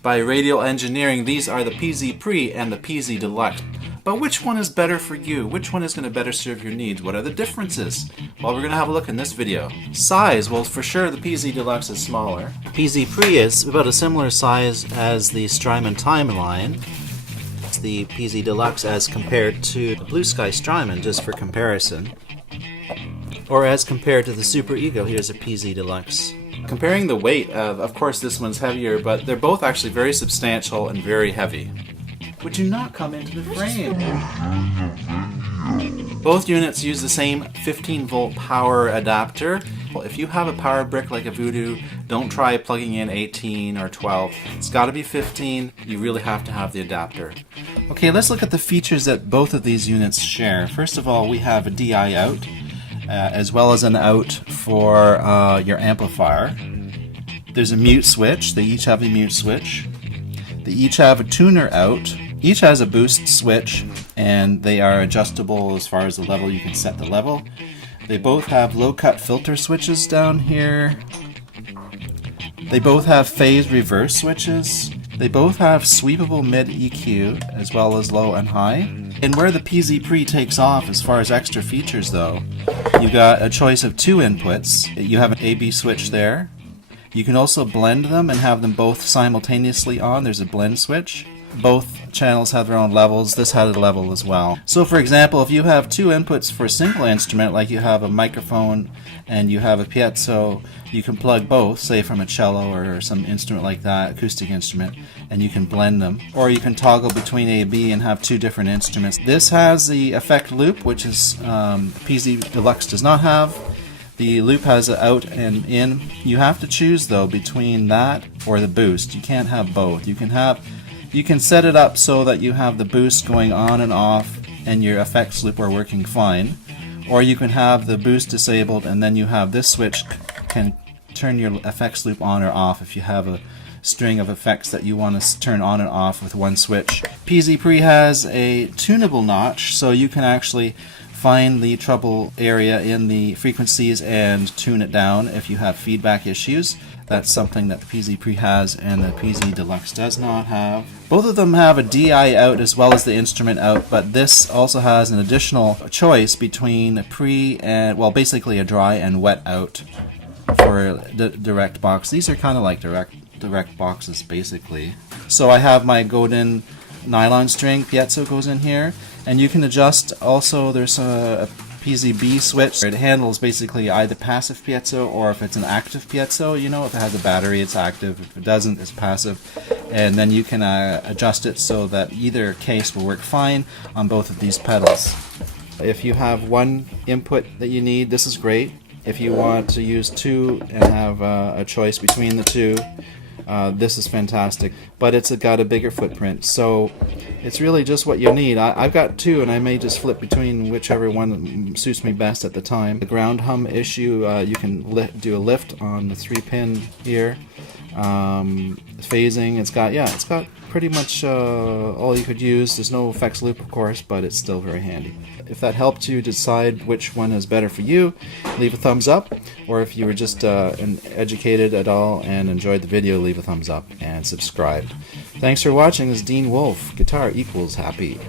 By Radial Engineering, these are the PZ Pre and the PZ Deluxe. But which one is better for you? Which one is going to better serve your needs? What are the differences? Well, we're going to have a look in this video. Size, well, for sure the PZ Deluxe is smaller. PZ Pre is about a similar size as the Strymon Timeline. It's the PZ Deluxe as compared to the Blue Sky Strymon, just for comparison. Or as compared to the Super Ego, here's a PZ Deluxe. Comparing the weight, of course this one's heavier, but they're both actually very substantial and very heavy. Would you not come into the frame? Both units use the same 15-volt power adapter. If you have a power brick like a Voodoo, don't try plugging in 18 or 12. It's got to be 15. You really have to have the adapter. Okay, let's look at the features that both of these units share. First of all, we have a DI out, as well as an out for your amplifier. There's a mute switch. They each have a mute switch. They each have a tuner out. Each has a boost switch, and they are adjustable as far as the level. You can set the level. They both have low-cut filter switches down here. They both have phase reverse switches. They both have sweepable mid EQ, as well as low and high. And where the PZ Pre takes off as far as extra features though, you got a choice of 2 inputs. You have an AB switch there. You can also blend them and have them both simultaneously on. There's a blend switch. Both channels have their own levels. This had a level as well. So for example, if you have 2 inputs for a single instrument, like you have a microphone and you have a piezo, you can plug both, say from a cello or some instrument like that, acoustic instrument, and you can blend them. Or you can toggle between A and B and have 2 different instruments. This has the effect loop, which is PZ Deluxe does not have. The loop has an out and in. You have to choose though between that or the boost. You can't have both. You can set it up so that you have the boost going on and off and your effects loop are working fine. Or you can have the boost disabled and then you have this switch can turn your effects loop on or off if you have a string of effects that you want to turn on and off with one switch. PZ Pre has a tunable notch, so you can actually find the trouble area in the frequencies and tune it down if you have feedback issues. That's something that the PZ Pre has and the PZ Deluxe does not have. Both of them have a DI out as well as the instrument out, but this also has an additional choice between pre and, well, basically a dry and wet out for the direct box. These are kind of like direct boxes basically. So I have my Godin nylon string piezo goes in here, and you can adjust also. There's a PZB switch. It handles basically either passive piezo or if it's an active piezo, you know, if it has a battery it's active, if it doesn't it's passive, and then you can adjust it so that either case will work fine on both of these pedals. If you have one input that you need, this is great. If you want to use 2 and have a choice between the 2, this is fantastic, but it's got a bigger footprint, so it's really just what you need. I've got 2 and I may just flip between whichever one suits me best at the time. The ground hum issue, you can do a lift on the 3-pin here. Phasing, it's got pretty much all you could use. There's no effects loop of course, but it's still very handy. If that helped you decide which one is better for you, leave a thumbs up, or if you were just educated at all and enjoyed the video, leave a thumbs up and subscribe. Thanks for watching. This is Dean Wolf. Guitar equals happy.